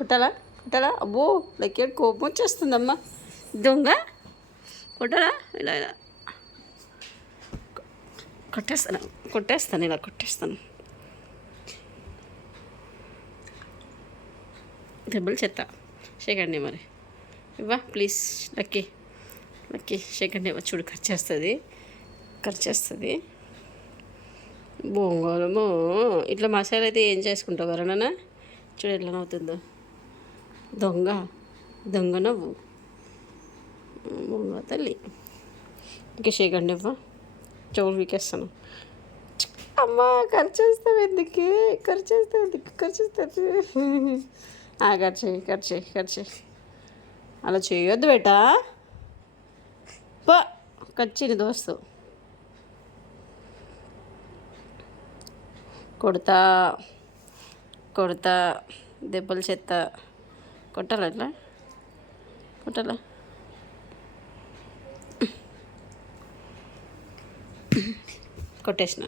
కొట్టాలా కొట్టాలా? అబ్బో లైక్ కోపం వచ్చేస్తుందమ్మా. దొంగ కొట్టాలా? ఇలా ఇలా కొట్టేస్తాను ఇలా కొట్టేస్తాను. దెబ్బలు చెత్త. షేకండి మరి ఇవ్వ ప్లీజ్. లక్కీ లక్కీ షేకండి ఇవ్వ. చూడు ఖర్చేస్తుంది. బొంగోలము ఇట్లా మసాలా అయితే ఏం చేసుకుంటావు కదా నాన్న? చూడు ఎట్లా నవ్వుతుందో. దొంగ నవ్వు బొంగ తల్లి. ఇంకా షేకండి ఇవ్వ. చెవులు వీకేస్తాను. అమ్మ ఖర్చేస్తావు ఎందుకు? ఖర్చేస్తుంది. ఖర్చు అలా చేయొద్దు బేటా. కచ్చిని దోస్తు కొడతా దెబ్బలు చెత్త. కొట్టాలా అట్లా? కొట్టాలా? కొట్టేసిన.